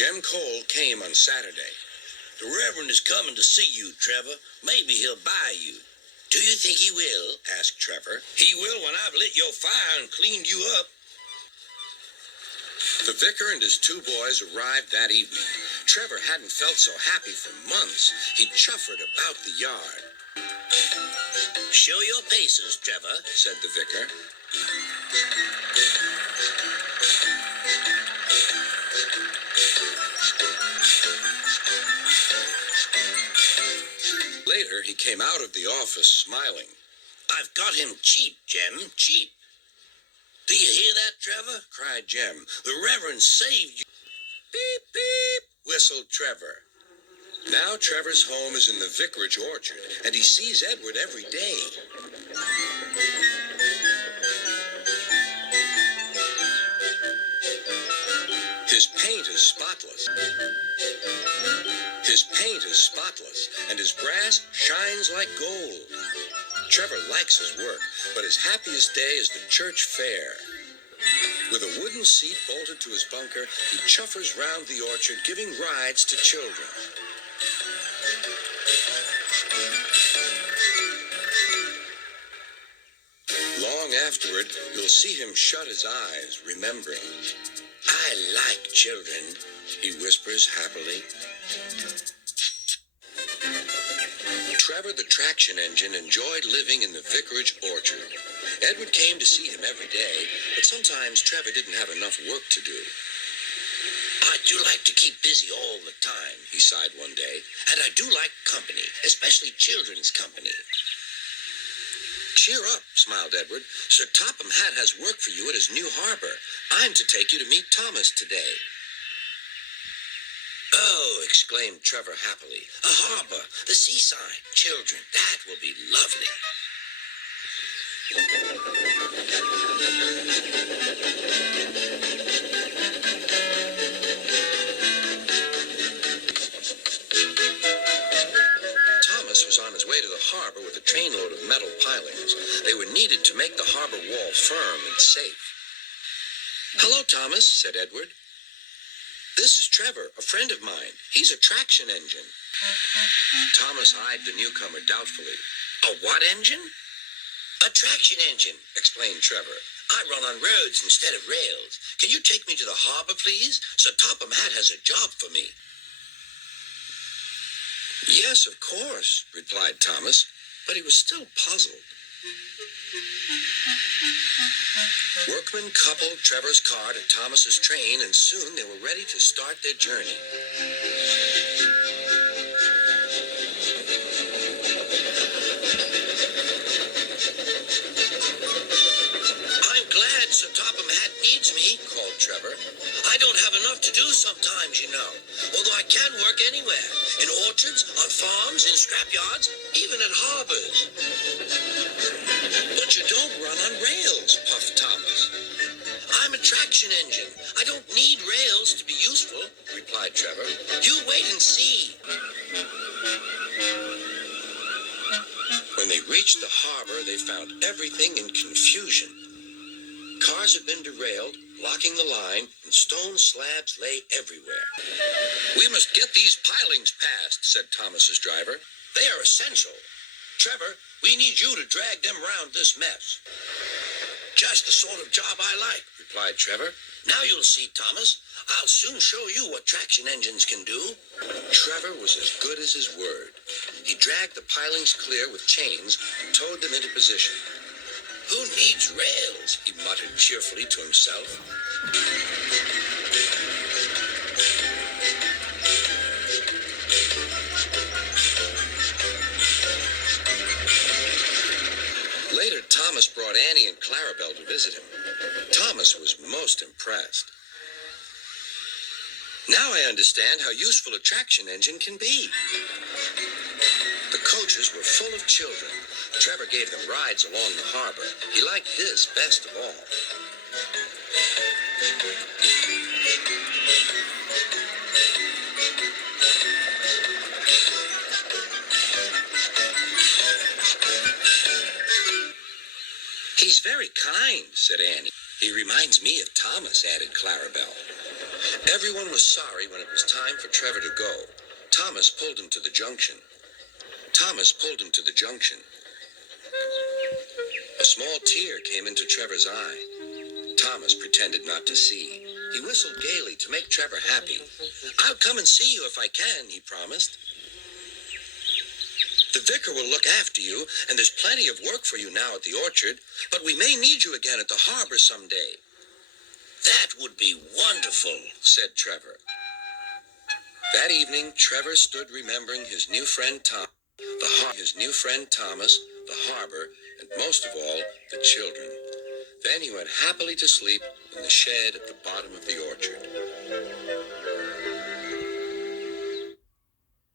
Jem Cole came on Saturday. The Reverend is coming to see you, Trevor. Maybe he'll buy you. Do you think he will? Asked Trevor. He will when I've lit your fire and cleaned you up. The vicar and his two boys arrived that evening. Trevor hadn't felt so happy for months. He chuffered about the yard. Show your paces, Trevor, said the vicar. Later, he came out of the office smiling. I've got him cheap, Jem, cheap. Do you hear that, Trevor? Cried Jem. The Reverend saved you. Beep, beep, whistled Trevor. Now Trevor's home is in the vicarage orchard, and he sees Edward every day. His paint is spotless. And his brass shines like gold. Trevor likes his work, but his happiest day is the church fair. With a wooden seat bolted to his bunker, he chuffers round the orchard, giving rides to children. Long afterward, you'll see him shut his eyes, remembering. I like children, he whispers happily. Trevor the traction engine enjoyed living in the vicarage orchard. Edward came to see him every day, but sometimes Trevor didn't have enough work to do. I do like to keep busy all the time, he sighed one day. And I do like company, especially children's company. Cheer up, smiled Edward. Sir Topham Hatt has work for you at his new harbor. I'm to take you to meet Thomas today. Oh, exclaimed Trevor happily. A harbor, the seaside, children, that will be lovely. Thomas was on his way to the harbor with a trainload of metal pilings. They were needed to make the harbor wall firm and safe. Hello, Thomas, said Edward. This is Trevor, a friend of mine. He's a traction engine. Thomas eyed the newcomer doubtfully. A what engine? A traction engine, explained Trevor. I run on roads instead of rails. Can you take me to the harbor, please? Sir Topham Hatt has a job for me. Yes, of course, replied Thomas, but he was still puzzled. Workmen coupled Trevor's car to Thomas's train, and soon they were ready to start their journey. I'm glad Sir Topham Hatt needs me, called Trevor. I don't have enough to do sometimes, you know, although I can work anywhere, in orchards, on farms, in scrapyards, even at harbors. But you don't run on rails, puffed Thomas. I'm a traction engine. I don't need rails to be useful, replied Trevor. You wait and see. When they reached the harbor, they found everything in confusion. Cars had been derailed, blocking the line, and stone slabs lay everywhere. We must get these pilings past, said Thomas's driver. They are essential. Trevor, we need you to drag them round this mess. Just the sort of job I like, replied Trevor. Now you'll see, Thomas. I'll soon show you what traction engines can do. Trevor was as good as his word. He dragged the pilings clear with chains and towed them into position. Who needs rails? He muttered cheerfully to himself. Later, Thomas brought Annie and Clarabelle to visit him. Thomas was most impressed. Now I understand how useful a traction engine can be. The coaches were full of children. Trevor gave them rides along the harbor. He liked this best of all. He's very kind, said Annie. He reminds me of Thomas, added Clarabelle. Everyone was sorry when it was time for Trevor to go. Thomas pulled him to the junction. Thomas pulled him to the junction. A small tear came into Trevor's eye. Thomas pretended not to see. He whistled gaily to make Trevor happy. "I'll come and see you if I can," he promised. "The vicar will look after you, and there's plenty of work for you now at the orchard, but we may need you again at the harbor someday." That would be wonderful, said Trevor. That evening, Trevor stood remembering his new friend Thomas, the harbor, and most of all, the children. Then he went happily to sleep in the shed at the bottom of the orchard.